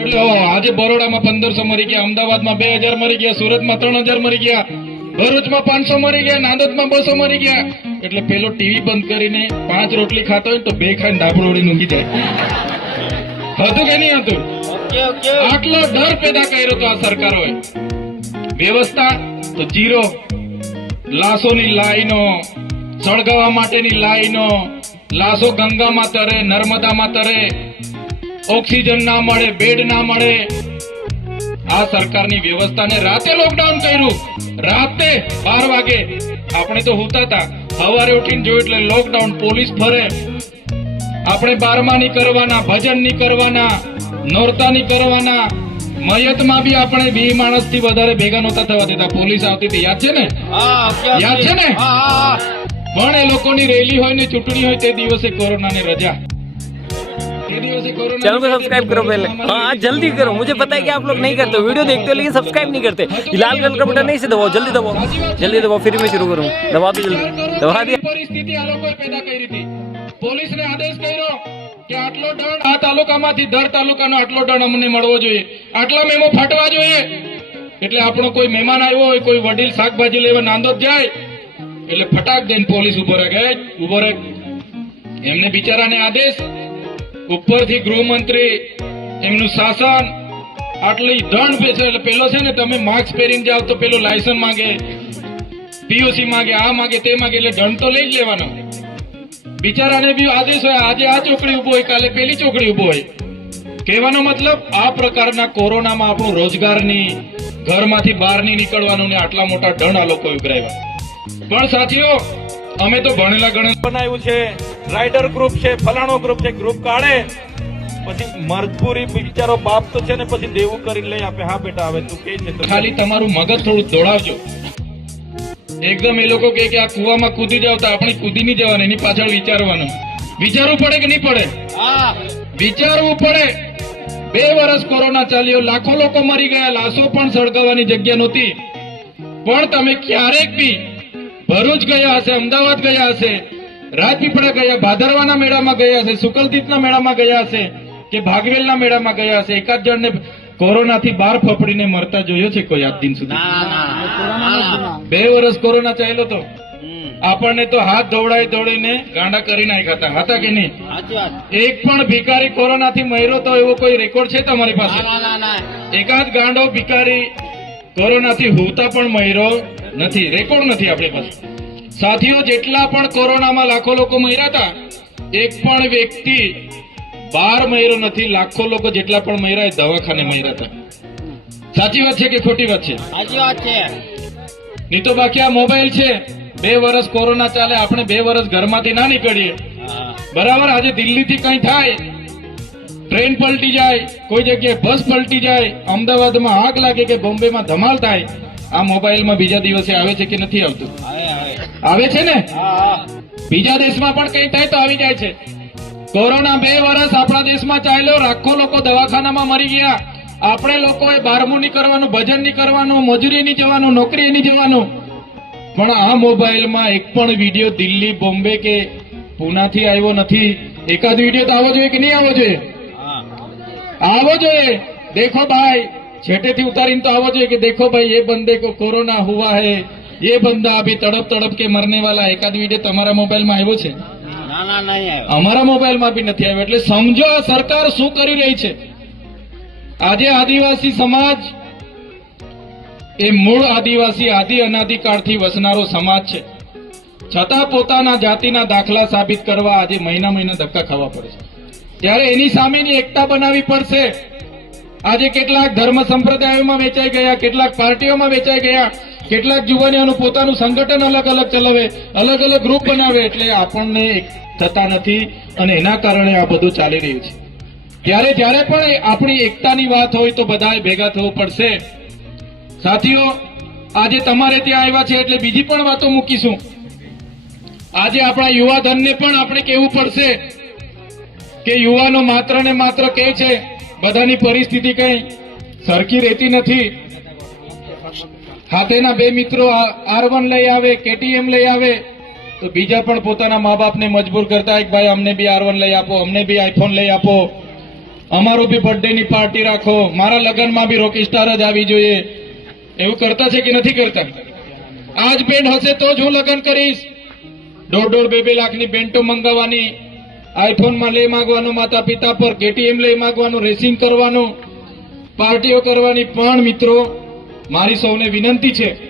એટલે આજે બરોડામાં પંદરસો મરી ગયા અમદાવાદમાં બે હજાર મરી ગયા સુરતમાં ત્રણ હજાર મરી ગયા ભરૂચમાં પાંચસો મરી ગયા નાંદોદમાં બસો મરી ગયા. એટલે પેલો ટીવી બંધ કરીને પાંચ રોટલી ખાતો હોય તો બે ખાઈને ડાબડો ઉડીને ઊંઘી જાય. હતું કે નહીં હતું? આટલો ડર પેદા કર્યો તો આ સરકારોએ વ્યવસ્થા તો જીરો લાશોની લાઈનો સળગાવવા માટેની લાઈનો લાશો ગંગામાં તરે નર્મદામાં તરે ઓક્સિજન ના મળે બેડ ના મળે. આ સરકારની વ્યવસ્થાને રાતે લોકડાઉન કર્યું. રાતે બાર વાગે. આપણે તો હોતા હતા. સવારે ઉઠીને જોયું એટલે લોકડાઉન પોલીસ ફરે. આપણે બારમા ની કરવાના ભજનની કરવાના નોરતા ની કરવાના. મયતમાં બી આપણે બી માણસથી વધારે ભેગા નહોતા થવા દેતા. પોલીસ આવતી હતી. યાદ છે ને? યાદ છે. ને? પણ એ લોકોની રેલી હોય ને ચૂંટણી હોય તે દિવસે કોરોનાની રજા. चैनल को सब्सक्राइब करो पहले हाँ जल्दी करो मुझे पता है कि आप लोग नहीं करते वीडियो देखते हो लेकिन सब्सक्राइब नहीं करते ये लाल कलर का बटन नहीं से दबाओ जल्दी दबाओ जल्दी दबाओ फिर मैं शुरू करूँ दबा दो जल्दी दबा दिया પરિસ્થિતિ આ લોકોએ પેદા કરી હતી પોલીસને આદેશ કર્યો કે આટલો દંડ આ તાલુકામાંથી દર તાલુકાનો આટલો દંડ અમને મળવો જોઈએ આટલા મેમો ફાટવા જોઈએ એટલે આપણો કોઈ મહેમાન આવ્યો હોય કોઈ વડીલ શાકભાજી લેવા નાંદોદ જાય એટલે ફટાક દઈને પોલીસ ઉભો રહે ગઈ ઉભો રહે એમને બિચારાને આદેશ ઉપરથી ગૃહમંત્રી, એમનું શાસન આટલી દંડ પે એટલે પેલો છે ને, તમે માસ્ક પહેરીને જાઓ તો પેલો લાયસન્સ માંગે પીઓસી માંગે, આ માંગે, તે માંગે, એટલે દંડ તો લઈ જ લેવાનો. બિચારાને બી આદેશ હોય, આજે આ ચોકડી ઊભો હોય, કાલે પેલી ચોકડી ઊભો હોય. કહેવાનો મતલબ, આ પ્રકારના કોરોનામાં આપણું રોજગારની ઘરમાંથી બહાર નહીં નીકળવાનું ને આટલા મોટા દંડ આ લોકો ઉઘરાવ્યા. પણ સાથીઓ, અમે તો ભણેલા ગણેલા બનાવ્યું છે. રાઇડર ગ્રુપ છે ફલાણો ગ્રુપ છે ગ્રુપ કાઢે. પછી મજબૂરી બિચારો બાપ તો છે ને પછી દેવું કરી લઈ આપે. હા બેટા હવે તું કે છે ખાલી તમારું મગજ થોડું દોડાવજો. એકદમ એ લોકો કહે કે આ કુવામાં કૂદી જાવ તો આપણે કૂદી નહીં જવાનું એની પાછળ વિચારવાનું. વિચારવું પડે કે નહીં પડે? હા. વિચારવું પડે. બે વર્ષ કોરોના ચાલ્યો લાખો લોકો મરી ગયા લાશો પણ સળગાવવાની જગ્યા નહોતી. પણ તમે ક્યારેક બી ભરૂચ ગયા હશે અમદાવાદ ગયા હશે રાજપીપળા ગયા ભાદરવાના મેળામાં ગયા હશે સુકલતીતના મેળામાં ગયા હશે કે ભાગવેલના મેળામાં ગયા હશે એકાદ જણને કોરોનાથી બહાર ફફડીને મરતા જોયો છે કોઈ આજ દિન સુધી? ના ના બે વર્ષ કોરોના ચાલ્યો તો? આપણને તો હાથ ધોવડાઈ દોડીને ગાંડા કરી નાખ્યા હતા. હતા કે નહીં? એક પણ ભિકારી કોરોનાથી મર્યો તો એવો કોઈ રેકોર્ડ છે તમારી પાસે? ના ના ના એકાદ ગાંડો ભિકારી કોરોનાથી હોતા પણ મર્યો નથી. રેકોર્ડ નથી આપણી પાસે. સાથીઓ જેટલા પણ કોરોનામાં લાખો લોકો મર્યા હતા એક પણ વ્યક્તિ બાર મર્યો નથી. લાખો લોકો જેટલા પણ મર્યા દવાખાને મર્યા હતા. સાચી વાત છે કે ખોટી વાત છે? સાચી વાત છે. નહીં તો બાકી આ મોબાઈલ છે. બે વર્ષ કોરોના ચાલે આપણે બે વર્ષ ઘરમાંથી ના નીકળીએ. બરાબર આજે દિલ્હીથી કઈ થાય ટ્રેન પલટી જાય કોઈ જગ્યાએ બસ પલટી જાય અમદાવાદમાં આગ લાગે કે બોમ્બેમાં ધમાલ થાય આ મોબાઈલમાં બીજા દિવસે આવે છે કે નથી આવતું? આવે છે ને? બીજા દેશમાં પણ કઈ થાય તો આવી જાય છે. કોરોના બે વર્ષ આપણા દેશમાં ચાલ્યો લાખો લોકો દવાખાનામાં મરી ગયા. આપણે લોકોએ બારમું નહીં કરવાનું ભજન નહીં કરવાનું મજૂરી નહીં જવાનું નોકરી નહીં જવાનું. પણ આ મોબાઈલમાં એક પણ વીડિયો દિલ્હી બોમ્બે કે પુનાથી આવ્યો નથી. એકાદ વીડિયો તો આવો જોઈએ કે નહીં આવો જોઈએ? આવો જોઈએ. દેખો ભાઈ છેટેથી ઉતારીને તો આવો જોઈએ કે દેખો ભાઈ ये बंदे को कोरोना हुआ है ये बंदा अभी तड़प तड़प के मरने वाला है. એકાદ વિડીયો તમારા મોબાઈલમાં આવ્યો છે ના ના નહીં આવ્યો અમારા મોબાઈલમાં બી નથી આવ્યો એટલે સમજો આ સરકાર શું કરી રહી છે આજે આદિવાસી સમાજ એ મૂળ આદિવાસી આદિ અનાદિકાળથી વસનારો સમાજ છે છતાં પોતાના જાતિના દાખલા સાબિત કરવા આજે મહિના મહિના ધક્કા ખાવા પડે છે ત્યારે એની સામેની એકતા બનાવવી પડશે આજે કેટલાક ધર્મ સંપ્રદાયોમાં વેચાઈ ગયા, કેટલાક પાર્ટીઓમાં વેચાઈ ગયા, કેટલાક યુવાનીઓનું પોતાનું સંગઠન અલગ અલગ ચલાવે, અલગ અલગ ગ્રુપ બનાવે, એટલે આપણને થતા નથી અને એના કારણે આ બધું ચાલી રહ્યું છે. ત્યારે જ્યારે પણ આપણી એકતાની વાત હોય તો બધાએ ભેગા થવું પડશે. સાથીઓ, આજે તમારે ત્યાં આવ્યા છે એટલે બીજી પણ વાતો મૂકીશું. આજે આપણા યુવા ધનને પણ આપણે કહેવું પડશે કે યુવાનો માત્ર ને માત્ર કહે છે બધાની પરિસ્થિતિ કઈ સરખી રહેતી નથી. હાથેના બે મિત્રો આર વન લઈ આવે કેટીએમ લઈ આવે, તો બીજા પણ પોતાના મા બાપને મજબૂર કરતા એક ભાઈ, અમને બી આર વન લઈ આપો, અમને બી આઈફોન લઈ આપો. અમારો બી બર્થડે ની પાર્ટી રાખો. મારા લગ્નમાં બી રોકીસ્ટાર જ આવી જોઈએ. એવું કરતા છે કે નથી કરતા? આજ બેન હશે તો જ હું લગ્ન કરીશ. દોઢ દોઢ બે બે લાખની બેન્ટો મંગાવવાની. આઈફોનમાં લઈ માંગવાનું માતા પિતા પર કેટીએમ લઈ માંગવાનું, રેસિંગ કરવાનું, પાર્ટીઓ કરવાની પણ મિત્રો, મારી સૌને વિનંતી છે.